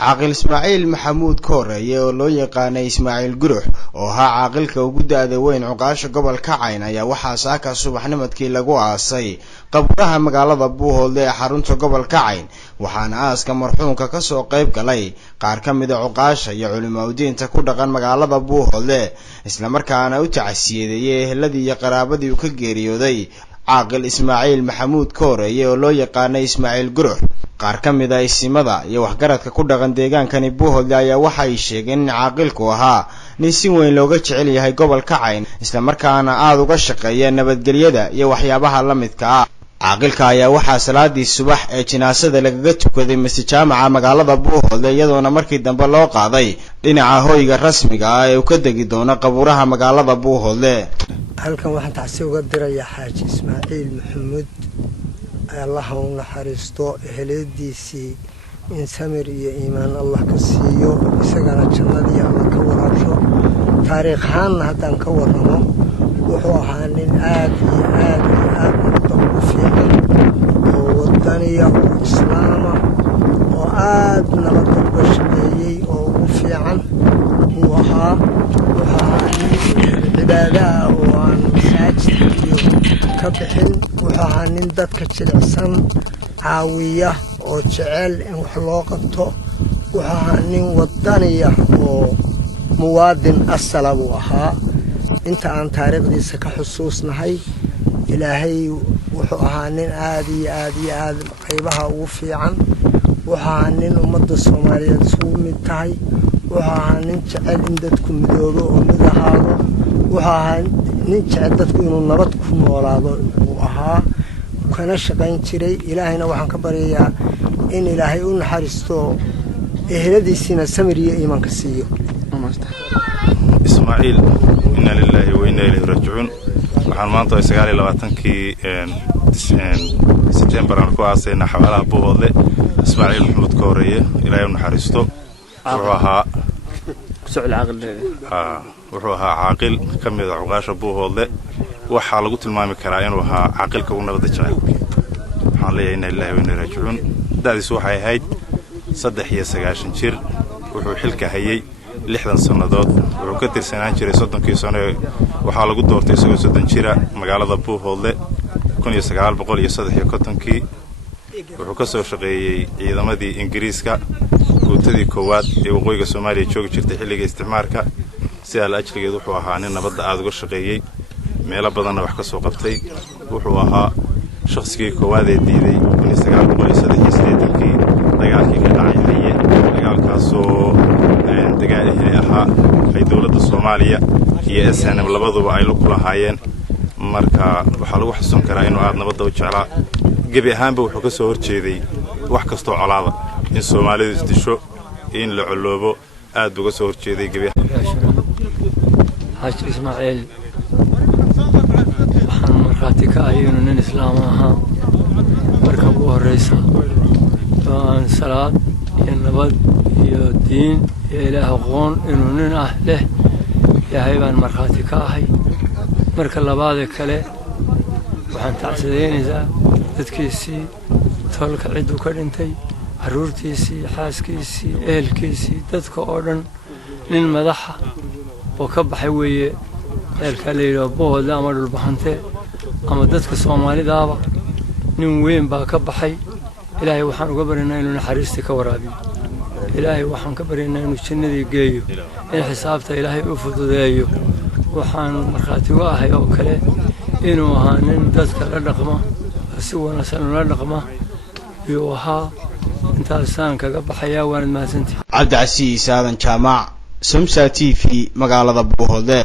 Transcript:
عاقل إسماعيل محمود كوري oo loo yaqaanay Ismaaciil Gurux oo ahaa caaqilka ugu daada weyn cuqaasha gobolka Cayn ayaa waxaa saaka subaxnimadkii lagu aasay qabuuraha magaalada Buuhoodle ee xarunta gobolka Cayn waxaana aaska marxuumka ka soo qayb galay qaar ka mid ah cuqaasha iyo culimadiinta ku dhaqan magaalada Buuhoodle isla markaana u tacsiyeeyay eheladii iyo qaraabadii uu ka geeriyooday عاقل إسماعيل محمود كوري oo loo yaqaanay Ismaaciil Gurux qaar ka mid ah isimada iyo waxgaradka ku dhaqan deegaankani Buuhoodle ayaa waxay sheegeen in caaqilku ahaa nin si weyn looga jecel yahay gobolka Cayn isla markaana aad uga shaqeeya nabadgelyada iyo waxyaabaha la midka ah caaqilka ayaa waxaa salaadii subax ee jinaasada lagaga tukaday masjid jaamaca magaalada Buuhoodle iyadoona markii dambe loo qaaday dhinaca hoyga rasmiga ah ee uu ka degi doono qabuuraha magaalada Buuhoodle halkan waxaan tacsi uga dirayaa xaaji Ismaaciil Maxamuud Allah ha u naxariisto eheladiisii in samir iyo iimaan Allah ka siiyo isagana jannadii Allah ka waraabsho taariikh ahaan haddaan ka warramo wuxuu ahaa nin aad u fiican oo wadaniya oo islaama oo aad nabad uga shaqeeyay oo ugu fiican uu ahaa cibaada oo aan masaajid ka bixin wuxuu ahaa nin dadka jilicsan caawiya oo jecel in wax loo qabto wuxuu ahaa nin wadaniya oo muwaadin asala uu ahaa inta aan taariikhdiisa ka xusuusnahay ilaahay wuxuu ahaa nin aad qaybaha ugu fiican wuxuu ahaa nin ummadda Soomaaliyeed isugu mid tahay wuxuu ahaa nin jecel in dadku midoobo oo mid ahaado wuxuu ahaa nin jecel dadku inuu nabad ku noolaado uu ahaa kana shaqayn jiray ilaahayna waxaan ka baryayaa in ilaahay u naxariisto eheladiisina samir iyo iimaan ka siiyo إسماعيل إنا لله وإنا إليه راجعون waxaan maanta 29kii September aan ku aasayna xawalaha Buuhoodle Ismaaciil Maxamuud Kooreeye ilaahay u naxariisto wuxuu ahaa caaqil ka mid ah cuqaasha Buuhoodle waxa lagu tilmaami karaa inuu ahaa caaqilka ugu nabadda jecel waxaan leeyahay inna lillahi wa inna ilayhi raaji'uun da'diisu waxay ahayd 93 jir wuxuu xilka hayay 60 sanadood wuxuu ka tirsanaan jiray 30 sano waxaa lagu doortay isagoo 30 jira magaalada Buuhoodle 1953 wuxuu ka soo shaqeeyay ciidamadii Ingiriiska guutadii koowaad ee waqooyiga Soomaaliya joogi jirtay xilliga isticmaalka si al ajligeed wuxuu ahaa nin nabadda aad uga shaqeeyay meelo badanna wax ka soo qabtay wuxuu ahaa shakhsigii koowaad ee diiday 1983kii dagaalkii ka dhacay Haye dagaalkaasoo dagaal ahaa ay dawladda Soomaaliya iyo SNM labaduba ay ku lahaayeen marka waxa lagu xusuusan karaa inuu aad nabadda u jeclaa gabi ahaanba wuxuu ka soo horjeeday wax kasto colaada in Soomaalidu isdisho in la culoobo aad uga soo horjeeday gabi xaaji Ismaaciil waxaan markaati ka ahay inuu nin islaam ahaa marka ugu horeysa oo aan salaad iyo nabad iyo diin iyo ilaah aqoon inuu nin ah leh ilaahay baan markaati ka ahay marka labaad kale waxaan tacsiyeynaysaa dadkiisii tolka cid uu ka dhintay caruurtiisii xaaskiisii ehelkiisii dadka oo dhan nin madaxa oo ka baxay weeye eelka la yiraahdo Buuhoodle ama dhulbahante ama dadka Soomaalidaaba nin weyn baa ka baxay ilaahay waxaan uga barinaynaa inuu naxariisti ka waraabiyo ilaahay waxaan ka barinaynaa inuu jannadii geeyo in xisaabta ilaahay u fududeeyo waxaan markaati u ahay oo kale inuu ahaa nin dadka la dhaqma si wanaagsan la dhaqma iyo ahaa intaasaan kaga baxayaa waan mahadsantahay Cabdi Casiis Aadan Jaamac Samsa TV magaalada Buuhoodle